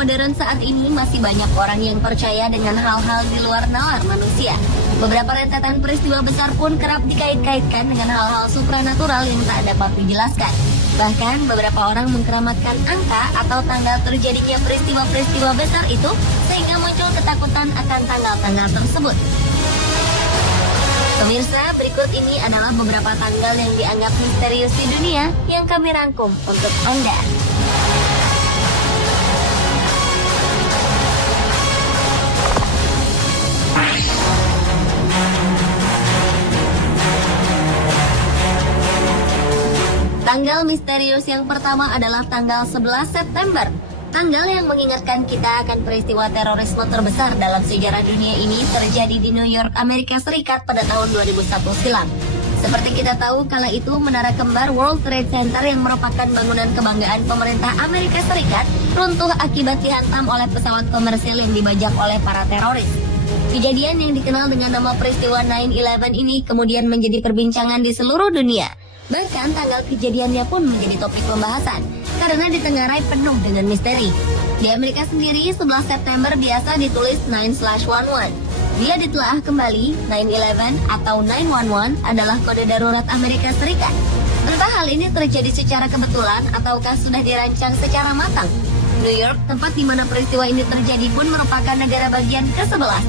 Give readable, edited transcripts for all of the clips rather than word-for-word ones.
modern saat ini masih banyak orang yang percaya dengan hal-hal di luar nalar manusia. Beberapa rentetan peristiwa besar pun kerap dikait-kaitkan dengan hal-hal supranatural yang tak dapat dijelaskan. Bahkan beberapa orang mengkeramatkan angka atau tanggal terjadinya peristiwa-peristiwa besar itu sehingga muncul ketakutan akan tanggal-tanggal tersebut. Pemirsa, berikut ini adalah beberapa tanggal yang dianggap misterius di dunia yang kami rangkum untuk Anda. Tanggal misterius yang pertama adalah tanggal 11 September. Tanggal yang mengingatkan kita akan peristiwa terorisme terbesar dalam sejarah dunia ini terjadi di New York, Amerika Serikat pada tahun 2001 silam. Seperti kita tahu, kala itu menara kembar World Trade Center yang merupakan bangunan kebanggaan pemerintah Amerika Serikat runtuh akibat dihantam oleh pesawat komersil yang dibajak oleh para teroris. Kejadian yang dikenal dengan nama peristiwa 9/11 ini kemudian menjadi perbincangan di seluruh dunia. Bahkan tanggal kejadiannya pun menjadi topik pembahasan karena ditengarai penuh dengan misteri. Di Amerika sendiri, 11 September biasa ditulis 9/11. Bila ditelaah kembali, 9/11 atau 911 adalah kode darurat Amerika Serikat. Entah hal ini terjadi secara kebetulan ataukah sudah dirancang secara matang. New York, tempat di mana peristiwa ini terjadi pun merupakan negara bagian ke-11.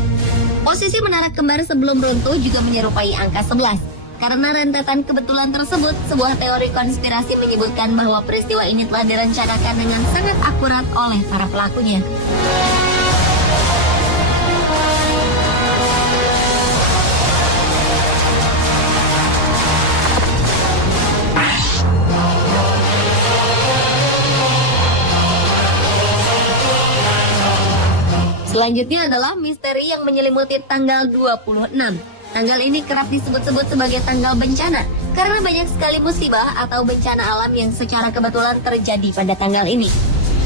Posisi menara kembar sebelum runtuh juga menyerupai angka 11. Karena rentetan kebetulan tersebut, sebuah teori konspirasi menyebutkan bahwa peristiwa ini telah direncanakan dengan sangat akurat oleh para pelakunya. Selanjutnya adalah misteri yang menyelimuti tanggal 26. Tanggal ini kerap disebut-sebut sebagai tanggal bencana karena banyak sekali musibah atau bencana alam yang secara kebetulan terjadi pada tanggal ini.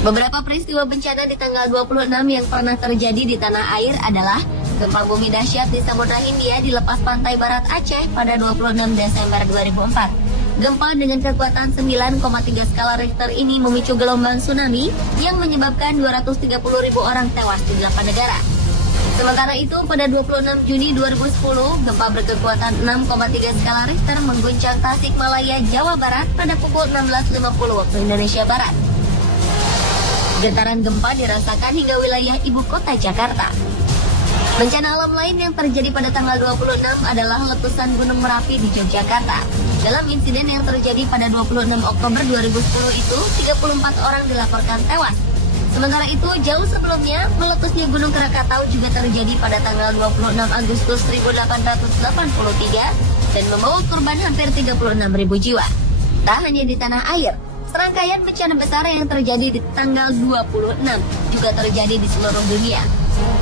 Beberapa peristiwa bencana di tanggal 26 yang pernah terjadi di tanah air adalah gempa bumi dahsyat di Samudra Hindia di lepas pantai barat Aceh pada 26 Desember 2004. Gempa dengan kekuatan 9,3 skala Richter ini memicu gelombang tsunami yang menyebabkan 230.000 orang tewas di 8 negara. Sementara itu, pada 26 Juni 2010, gempa berkekuatan 6,3 skala Richter mengguncang Tasikmalaya, Jawa Barat pada pukul 16.50 waktu Indonesia Barat. Getaran gempa dirasakan hingga wilayah ibu kota Jakarta. Bencana alam lain yang terjadi pada tanggal 26 adalah letusan Gunung Merapi di Yogyakarta. Dalam insiden yang terjadi pada 26 Oktober 2010 itu, 34 orang dilaporkan tewas. Sementara itu, jauh sebelumnya, meletusnya Gunung Krakatau juga terjadi pada tanggal 26 Agustus 1883 dan membawa korban hampir 36.000 jiwa. Tak hanya di tanah air, serangkaian bencana besar yang terjadi di tanggal 26 juga terjadi di seluruh dunia.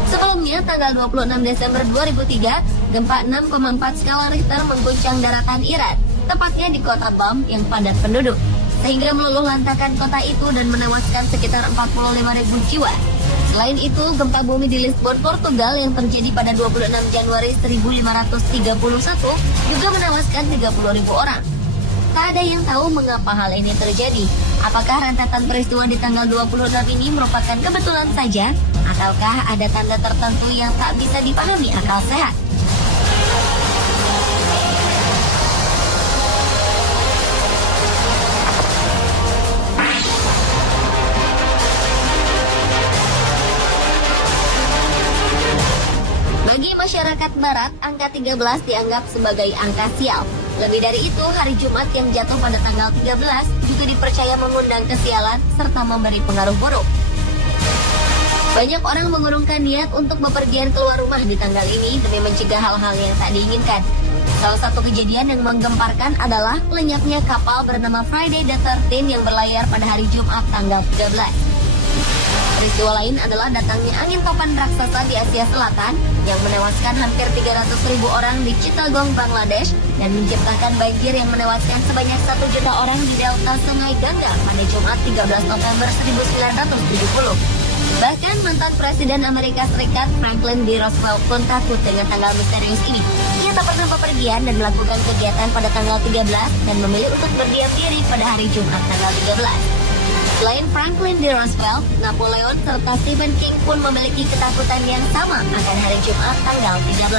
Sebelumnya, tanggal 26 Desember 2003, gempa 6,4 skala Richter mengguncang daratan Iran, tepatnya di kota Bam yang padat penduduk, sehingga meluluh lantakan kota itu dan menewaskan sekitar 45.000 jiwa. Selain itu, gempa bumi di Lisbon, Portugal yang terjadi pada 26 Januari 1531 juga menewaskan 30.000 orang. Tak ada yang tahu mengapa hal ini terjadi. Apakah rentetan peristiwa di tanggal 26 ini merupakan kebetulan saja, ataukah ada tanda tertentu yang tak bisa dipahami akal sehat? Bagi masyarakat barat, angka 13 dianggap sebagai angka sial. Lebih dari itu, hari Jumat yang jatuh pada tanggal 13 juga dipercaya mengundang kesialan serta memberi pengaruh buruk. Banyak orang mengurungkan niat untuk bepergian keluar rumah di tanggal ini demi mencegah hal-hal yang tak diinginkan. Salah satu kejadian yang menggemparkan adalah lenyapnya kapal bernama Friday the 13 yang berlayar pada hari Jumat tanggal 13. Peristiwa lain adalah datangnya angin topan raksasa di Asia Selatan yang menewaskan hampir 300.000 orang di Chittagong, Bangladesh dan menciptakan banjir yang menewaskan sebanyak 1 juta orang di delta Sungai Gangga pada Jumat 13 November 1970. Bahkan mantan Presiden Amerika Serikat Franklin D. Roosevelt pun takut dengan tanggal misterius ini. Ia tak pernah bepergian dan melakukan kegiatan pada tanggal 13 dan memilih untuk berdiam diri pada hari Jumat tanggal 13. Selain Franklin D. Roosevelt, Napoleon serta Stephen King pun memiliki ketakutan yang sama akan hari Jumat tanggal 13.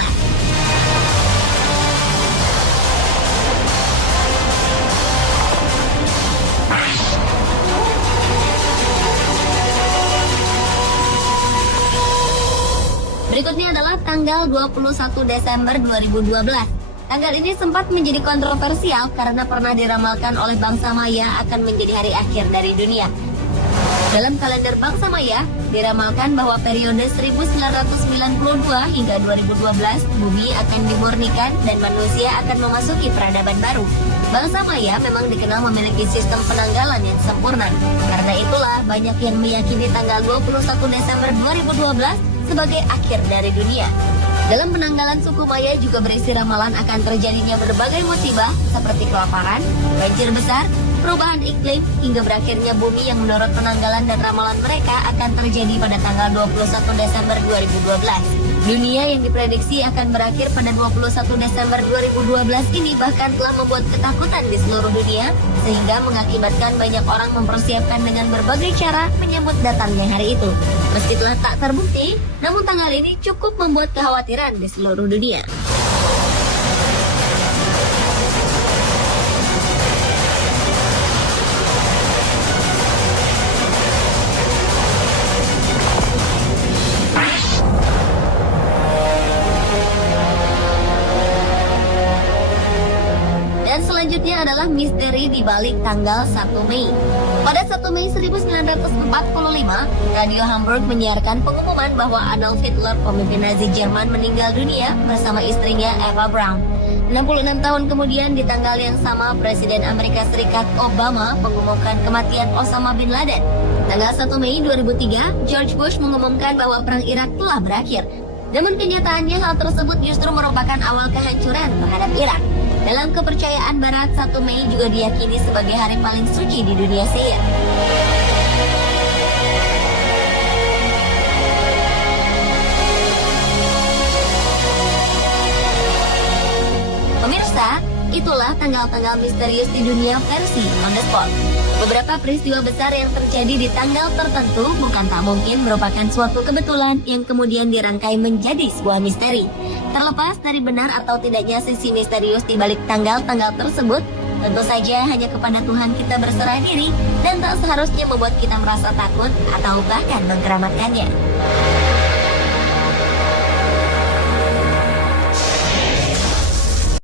Berikutnya adalah tanggal 21 Desember 2012. Tanggal ini sempat menjadi kontroversial karena pernah diramalkan oleh bangsa Maya akan menjadi hari akhir dari dunia. Dalam kalender bangsa Maya, diramalkan bahwa periode 1992 hingga 2012, bumi akan dimurnikan dan manusia akan memasuki peradaban baru. Bangsa Maya memang dikenal memiliki sistem penanggalan yang sempurna. Karena itulah banyak yang meyakini tanggal 21 Desember 2012 sebagai akhir dari dunia. Dalam penanggalan suku Maya juga berisi ramalan akan terjadinya berbagai musibah seperti kelaparan, banjir besar, perubahan iklim, hingga berakhirnya bumi yang menurut penanggalan dan ramalan mereka akan terjadi pada tanggal 21 Desember 2012. Dunia yang diprediksi akan berakhir pada 21 Desember 2012 ini bahkan telah membuat ketakutan di seluruh dunia, sehingga mengakibatkan banyak orang mempersiapkan dengan berbagai cara menyambut datangnya hari itu. Meski telah tak terbukti, namun tanggal ini cukup membuat kekhawatiran di seluruh dunia. Dan selanjutnya adalah misteri di balik tanggal 1 Mei. Pada 1 Mei 1945, Radio Hamburg menyiarkan pengumuman bahwa Adolf Hitler, pemimpin Nazi Jerman, meninggal dunia bersama istrinya Eva Braun. 66 tahun kemudian di tanggal yang sama, Presiden Amerika Serikat Obama mengumumkan kematian Osama bin Laden. Tanggal 1 Mei 2003, George Bush mengumumkan bahwa Perang Irak telah berakhir. Namun kenyataannya hal tersebut justru merupakan awal kehancuran terhadap Irak. Dalam kepercayaan Barat, 1 Mei juga diyakini sebagai hari paling suci di dunia sihir. Pemirsa, itulah tanggal-tanggal misterius di dunia versi on the spot. Beberapa peristiwa besar yang terjadi di tanggal tertentu bukan tak mungkin merupakan suatu kebetulan yang kemudian dirangkai menjadi sebuah misteri. Terlepas dari benar atau tidaknya sisi misterius di balik tanggal-tanggal tersebut, tentu saja hanya kepada Tuhan kita berserah diri dan tak seharusnya membuat kita merasa takut atau bahkan mengkeramatkannya.